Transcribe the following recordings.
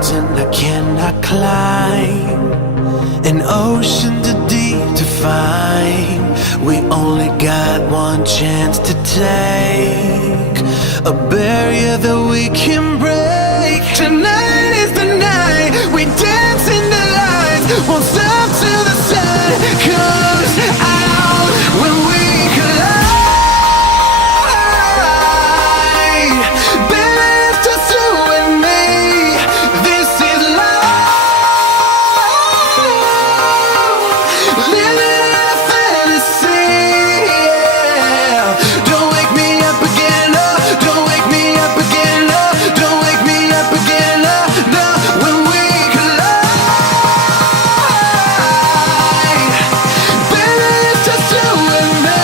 mountain I cannot climb, an ocean too deep to find. We only got one chance to take, a barrier that we can break. Tonight is the night we dance in the lights, won't stop till the sun comes out. When we collide, baby, it's just you and me. This is love, living in a fantasy. Yeah. Don't wake me up again, no. Don't wake me up again, no. Don't wake me up again, no. No. When we collide, baby, it's just you and me.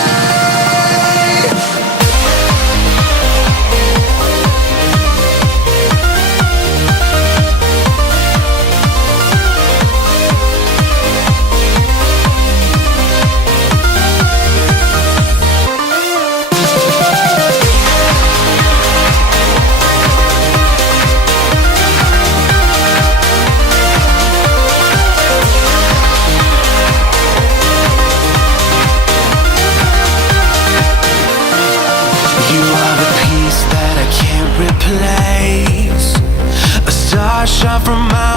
You are the piece that I can't replace, a star shot from outer